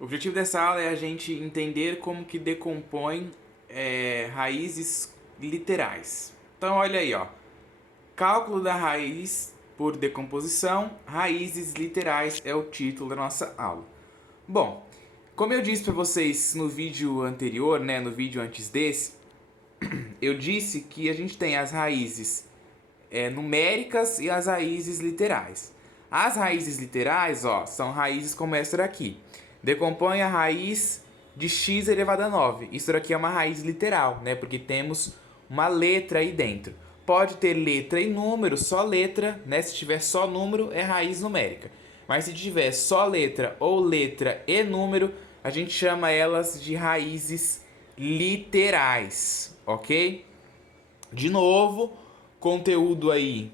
O objetivo dessa aula é a gente entender como que decompõe raízes literais. Então olha aí, ó. Cálculo da raiz por decomposição, raízes literais é o título da nossa aula. Bom, como eu disse para vocês no vídeo anterior, né, no vídeo antes desse, eu disse que a gente tem as raízes numéricas e as raízes literais. As raízes literais, ó, são raízes como essa daqui. Decompõe a raiz de x elevado a 9. Isso daqui é uma raiz literal, né? Porque temos uma letra aí dentro. Pode ter letra e número, só letra, né? Se tiver só número, é raiz numérica. Mas se tiver só letra ou letra e número, a gente chama elas de raízes literais, ok? De novo, conteúdo aí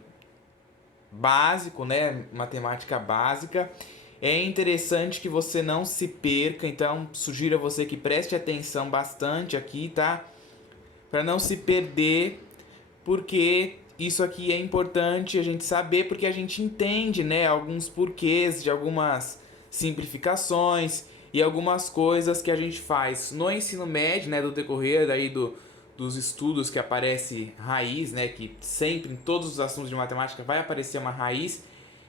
básico, né? Matemática básica. É interessante que você não se perca, então sugiro a você que preste atenção bastante aqui, tá? Para não se perder, porque isso aqui é importante a gente saber, porque a gente entende, né, alguns porquês de algumas simplificações e algumas coisas que a gente faz no ensino médio, né, do decorrer daí dos estudos que aparece raiz, né, que sempre em todos os assuntos de matemática vai aparecer uma raiz.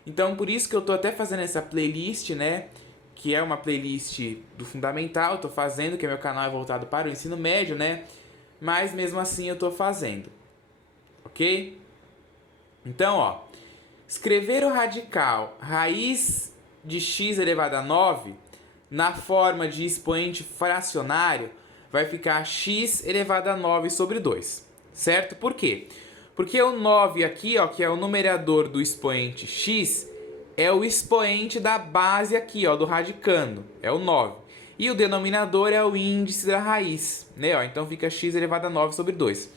Então, por isso que eu tô até fazendo essa playlist, né, que é uma playlist do fundamental, eu tô fazendo, que meu canal é voltado para o ensino médio, né, mas mesmo assim eu tô fazendo, ok? Então, ó, escrever o radical raiz de x elevado a 9 na forma de expoente fracionário vai ficar x elevado a 9 sobre 2, certo? Por quê? Porque o 9 aqui, ó, que é o numerador do expoente x, é o expoente da base aqui, ó, do radicando, é o 9. E o denominador é o índice da raiz, né? Ó, então fica x elevado a 9 sobre 2.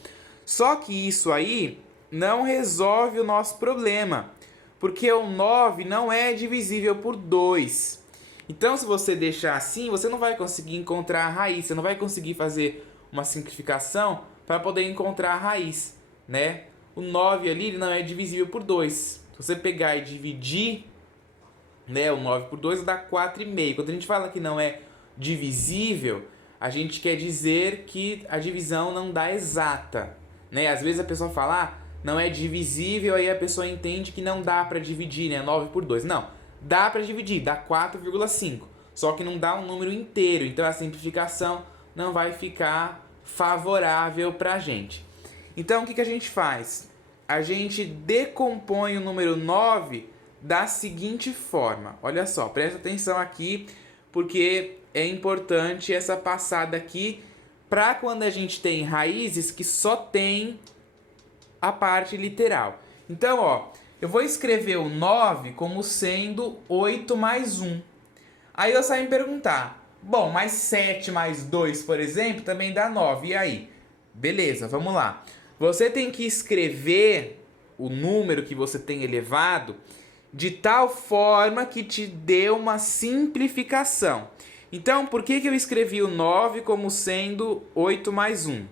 Só que isso aí não resolve o nosso problema, porque o 9 não é divisível por 2. Então, se você deixar assim, você não vai conseguir encontrar a raiz, você não vai conseguir fazer uma simplificação para poder encontrar a raiz, né? O 9 ali ele não é divisível por 2. Se você pegar e dividir, né, o 9 por 2 dá 4,5. Quando a gente fala que não é divisível, a gente quer dizer que a divisão não dá exata, né? Às vezes a pessoa fala, não é divisível, aí a pessoa entende que não dá para dividir, né, 9 por 2. Não, dá para dividir, dá 4,5. Só que não dá um número inteiro, então a simplificação não vai ficar favorável para a gente. Então o que a gente faz? A gente decompõe o número 9 da seguinte forma. Olha só, presta atenção aqui, porque é importante essa passada aqui para quando a gente tem raízes que só tem a parte literal. Então, ó, eu vou escrever o 9 como sendo 8 mais 1. Aí você vai me perguntar, bom, mas 7 mais 2, por exemplo, também dá 9. E aí? Beleza, vamos lá. Você tem que escrever o número que você tem elevado de tal forma que te dê uma simplificação. Então, por que eu escrevi o 9 como sendo 8 mais 1?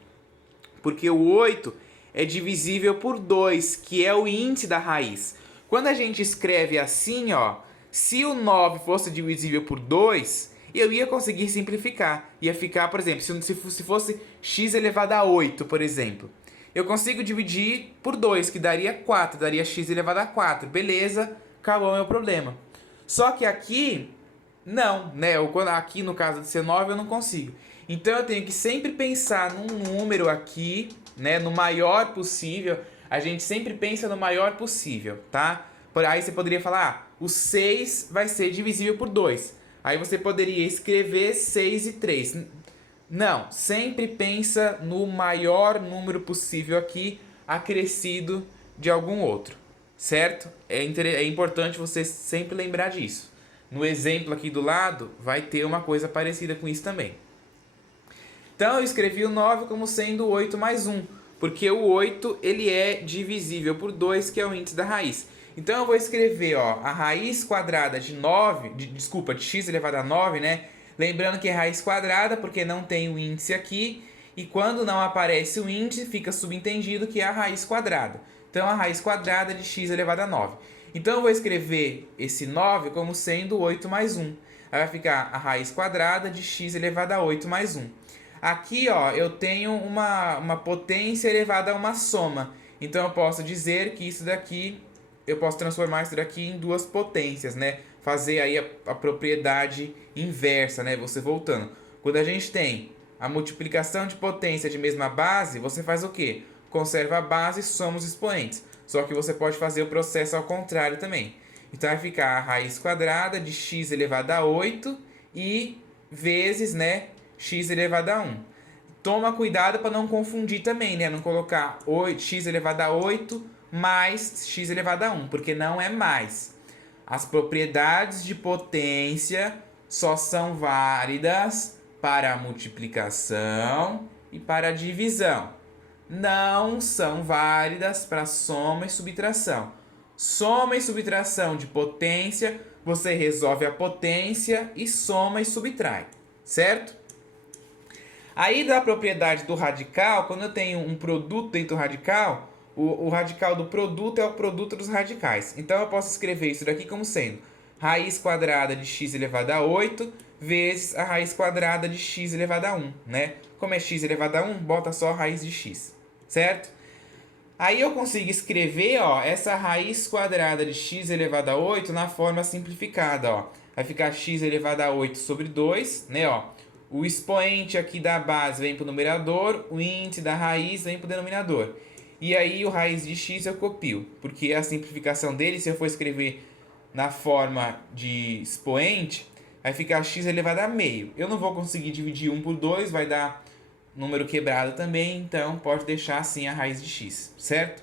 Porque o 8 é divisível por 2, que é o índice da raiz. Quando a gente escreve assim, ó, se o 9 fosse divisível por 2, eu ia conseguir simplificar. Ia ficar, por exemplo, se fosse x elevado a 8, por exemplo. Eu consigo dividir por 2, que daria 4, daria x elevado a 4. Beleza, acabou o meu problema. Só que aqui, não, né? Aqui no caso de ser 9 eu não consigo. Então eu tenho que sempre pensar num número aqui, né? No maior possível. A gente sempre pensa no maior possível, tá? Aí você poderia falar, o 6 vai ser divisível por 2. Aí você poderia escrever 6 e 3. Não, sempre pensa no maior número possível aqui, acrescido de algum outro, certo? É importante você sempre lembrar disso. No exemplo aqui do lado, vai ter uma coisa parecida com isso também. Então eu escrevi o 9 como sendo 8 mais 1, porque o 8 ele é divisível por 2, que é o índice da raiz. Então eu vou escrever, ó, a raiz quadrada de de x elevado a 9, né? Lembrando que é raiz quadrada, porque não tem o índice aqui, e quando não aparece o índice, fica subentendido que é a raiz quadrada. Então a raiz quadrada de x elevado a 9. Então eu vou escrever esse 9 como sendo 8 mais 1. Aí vai ficar a raiz quadrada de x elevado a 8 mais 1. Aqui, ó, eu tenho uma potência elevada a uma soma. Então eu posso dizer que isso daqui, eu posso transformar isso daqui em duas potências, né? Fazer aí a propriedade inversa, né? Você voltando. Quando a gente tem a multiplicação de potência de mesma base, você faz o quê? Conserva a base e soma os expoentes. Só que você pode fazer o processo ao contrário também. Então vai ficar a raiz quadrada de x elevado a 8 e vezes, né, x elevado a 1. Toma cuidado para não confundir também, né? Não colocar x elevado a 8 mais x elevado a 1, porque não é mais. As propriedades de potência só são válidas para a multiplicação e para a divisão. Não são válidas para soma e subtração. Soma e subtração de potência, você resolve a potência e soma e subtrai, certo? Aí da propriedade do radical, quando eu tenho um produto dentro do radical, o radical do produto é o produto dos radicais. Então eu posso escrever isso daqui como sendo raiz quadrada de x elevado a 8 vezes a raiz quadrada de x elevado a 1, né? Como é x elevado a 1, bota só a raiz de x, certo? Aí eu consigo escrever, ó, essa raiz quadrada de x elevado a 8 na forma simplificada, ó. Vai ficar x elevado a 8 sobre 2, né, ó. O expoente aqui da base vem para o numerador, o índice da raiz vem para o denominador. E aí o raiz de x eu copio, porque a simplificação dele, se eu for escrever na forma de expoente, vai ficar x elevado a meio. Eu não vou conseguir dividir 1 por 2, vai dar número quebrado também, então pode deixar assim a raiz de x, certo?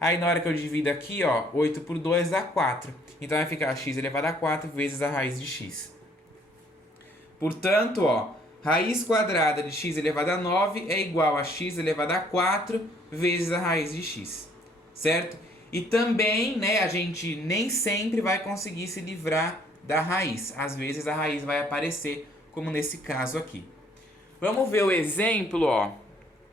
Aí na hora que eu divido aqui, ó, 8 por 2 dá 4. Então vai ficar x elevado a 4 vezes a raiz de x. Portanto, ó, raiz quadrada de x elevado a 9 é igual a x elevado a 4 vezes a raiz de x, certo? E também, né, a gente nem sempre vai conseguir se livrar da raiz. Às vezes a raiz vai aparecer, como nesse caso aqui. Vamos ver o exemplo, ó.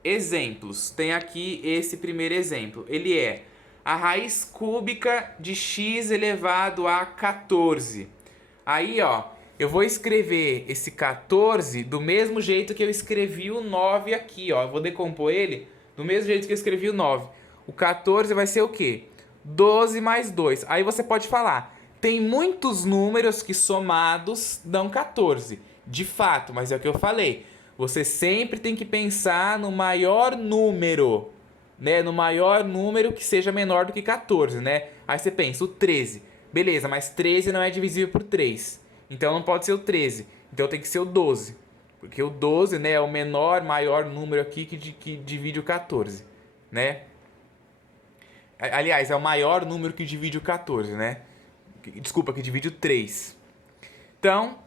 Exemplos. Tem aqui esse primeiro exemplo. Ele é a raiz cúbica de x elevado a 14. Aí, ó, eu vou escrever esse 14 do mesmo jeito que eu escrevi o 9 aqui, ó. Eu vou decompor ele do mesmo jeito que eu escrevi o 9. O 14 vai ser o quê? 12 mais 2. Aí você pode falar, tem muitos números que somados dão 14. De fato, mas é o que eu falei. Você sempre tem que pensar no maior número, né? No maior número que seja menor do que 14, né? Aí você pensa, o 13. Beleza, mas 13 não é divisível por 3. Então não pode ser o 13. Então tem que ser o 12. Porque o 12, né, é o maior número aqui que divide o 14, né? Aliás, é o maior número que divide o 14, né? Desculpa, que divide o 3. Então,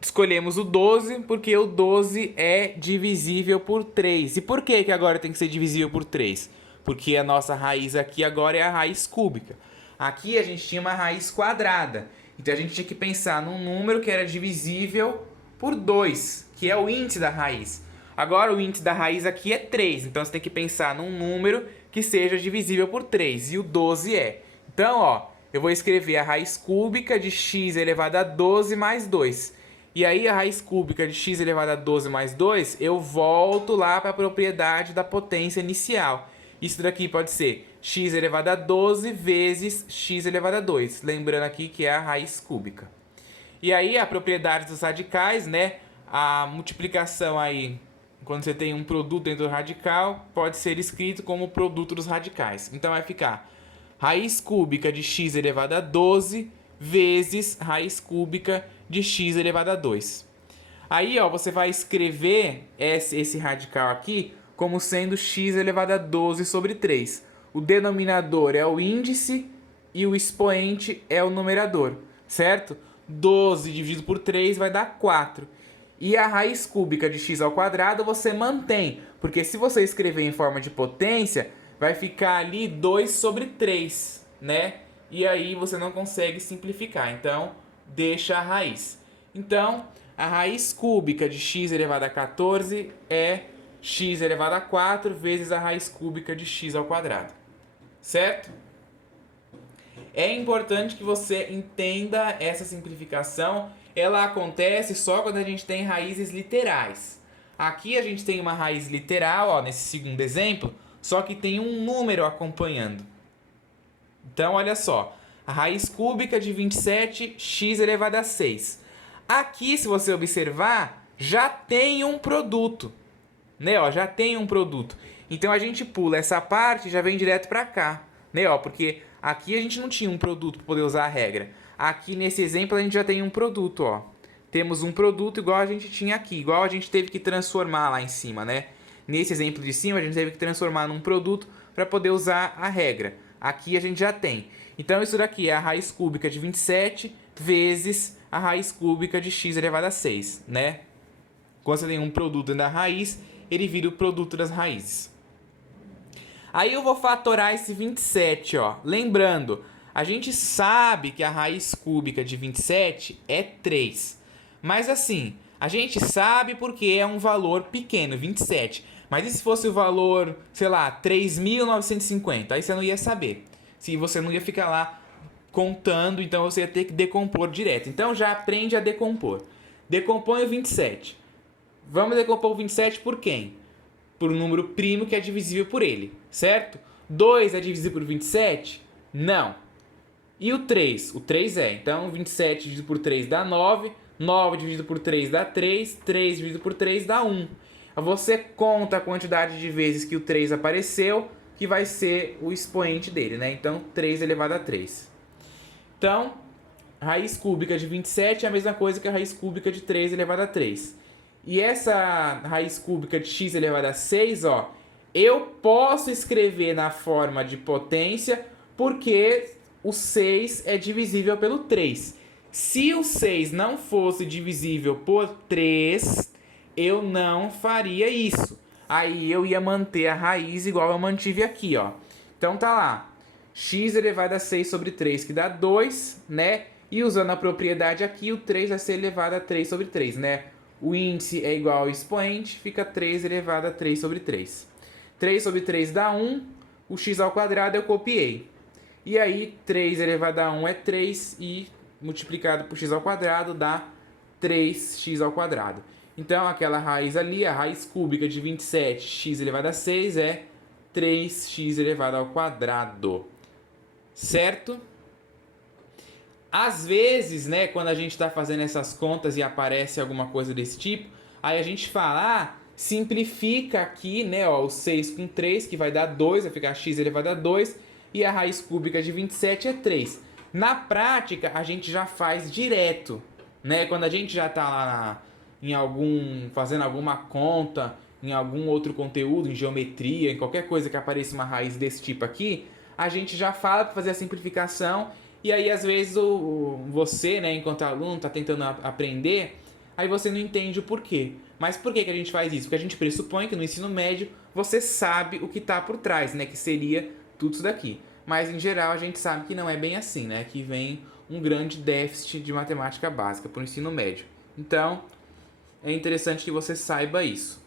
escolhemos o 12 porque o 12 é divisível por 3. E por que agora tem que ser divisível por 3? Porque a nossa raiz aqui agora é a raiz cúbica. Aqui a gente tinha uma raiz quadrada. Então a gente tinha que pensar num número que era divisível por 2, que é o índice da raiz. Agora o índice da raiz aqui é 3, então você tem que pensar num número que seja divisível por 3, e o 12 é. Então, ó, eu vou escrever a raiz cúbica de x elevado a 12 mais 2. E aí a raiz cúbica de x elevado a 12 mais 2, eu volto lá para a propriedade da potência inicial. Isso daqui pode ser x elevado a 12 vezes x elevado a 2. Lembrando aqui que é a raiz cúbica. E aí a propriedade dos radicais, né? A multiplicação aí, quando você tem um produto dentro do radical, pode ser escrito como produto dos radicais. Então vai ficar raiz cúbica de x elevado a 12 vezes raiz cúbica de x elevado a 2. Aí, ó, você vai escrever esse radical aqui como sendo x elevado a 12 sobre 3. O denominador é o índice e o expoente é o numerador, certo? 12 dividido por 3 vai dar 4. E a raiz cúbica de x ao quadrado você mantém, porque se você escrever em forma de potência, vai ficar ali 2 sobre 3, né? E aí você não consegue simplificar, então deixa a raiz. Então, a raiz cúbica de x elevado a 14 é x elevado a 4 vezes a raiz cúbica de x ao quadrado, certo? É importante que você entenda essa simplificação. ela acontece só quando a gente tem raízes literais. Aqui a gente tem uma raiz literal, ó, nesse segundo exemplo, só que tem um número acompanhando. Então, olha só, a raiz cúbica de 27, x elevado a 6. Aqui, se você observar, já tem um produto, né? Ó, já tem um produto. Então, a gente pula essa parte e já vem direto para cá, né? Ó, porque aqui a gente não tinha um produto para poder usar a regra. Aqui, nesse exemplo, a gente já tem um produto, ó. Temos um produto igual a gente tinha aqui, igual a gente teve que transformar lá em cima, né? Nesse exemplo de cima, a gente teve que transformar num produto para poder usar a regra. Aqui a gente já tem. Então, isso daqui é a raiz cúbica de 27 vezes a raiz cúbica de x elevado a 6, né? Quando você tem um produto dentro da raiz, ele vira o produto das raízes. Aí eu vou fatorar esse 27, ó. Lembrando, a gente sabe que a raiz cúbica de 27 é 3. Mas assim, a gente sabe porque é um valor pequeno, 27. Mas e se fosse o valor, sei lá, 3.950? Aí você não ia saber. Se você não ia ficar lá contando, então você ia ter que decompor direto. Então já aprende a decompor. Decompõe o 27. Vamos decompor o 27 por quem? Por um número primo que é divisível por ele, certo? 2 é divisível por 27? Não. E o 3? O 3 é. Então 27 dividido por 3 dá 9. 9 dividido por 3 dá 3. 3 dividido por 3 dá 1. Você conta a quantidade de vezes que o 3 apareceu, que vai ser o expoente dele, né? Então 3 elevado a 3. Então, raiz cúbica de 27 é a mesma coisa que a raiz cúbica de 3 elevado a 3. E essa raiz cúbica de x elevado a 6, ó, eu posso escrever na forma de potência porque o 6 é divisível pelo 3. Se o 6 não fosse divisível por 3, eu não faria isso. Aí eu ia manter a raiz igual eu mantive aqui, ó. Então tá lá, x elevado a 6 sobre 3, que dá 2, né? E usando a propriedade aqui, o 3 vai ser elevado a 3 sobre 3, né? O índice é igual ao expoente, fica 3 elevado a 3 sobre 3. 3 sobre 3 dá 1, o x ao quadrado eu copiei. E aí, 3 elevado a 1 é 3 e multiplicado por x ao quadrado dá 3x ao quadrado. Então, aquela raiz ali, a raiz cúbica de 27x elevado a 6 é 3x elevado ao quadrado. Certo? Às vezes, né, quando a gente está fazendo essas contas e aparece alguma coisa desse tipo, aí a gente fala, simplifica aqui, né, ó, o 6 com 3, que vai dar 2, vai ficar x elevado a 2, e a raiz cúbica de 27 é 3. Na prática, a gente já faz direto, né, quando a gente já está lá fazendo alguma conta, em algum outro conteúdo, em geometria, em qualquer coisa que apareça uma raiz desse tipo aqui, a gente já fala para fazer a simplificação. E aí, às vezes, você, né, enquanto aluno, está tentando aprender, aí você não entende o porquê. Mas por que a gente faz isso? Porque a gente pressupõe que no ensino médio você sabe o que está por trás, né, que seria tudo isso daqui. Mas, em geral, a gente sabe que não é bem assim, né, que vem um grande déficit de matemática básica para o ensino médio. Então, é interessante que você saiba isso.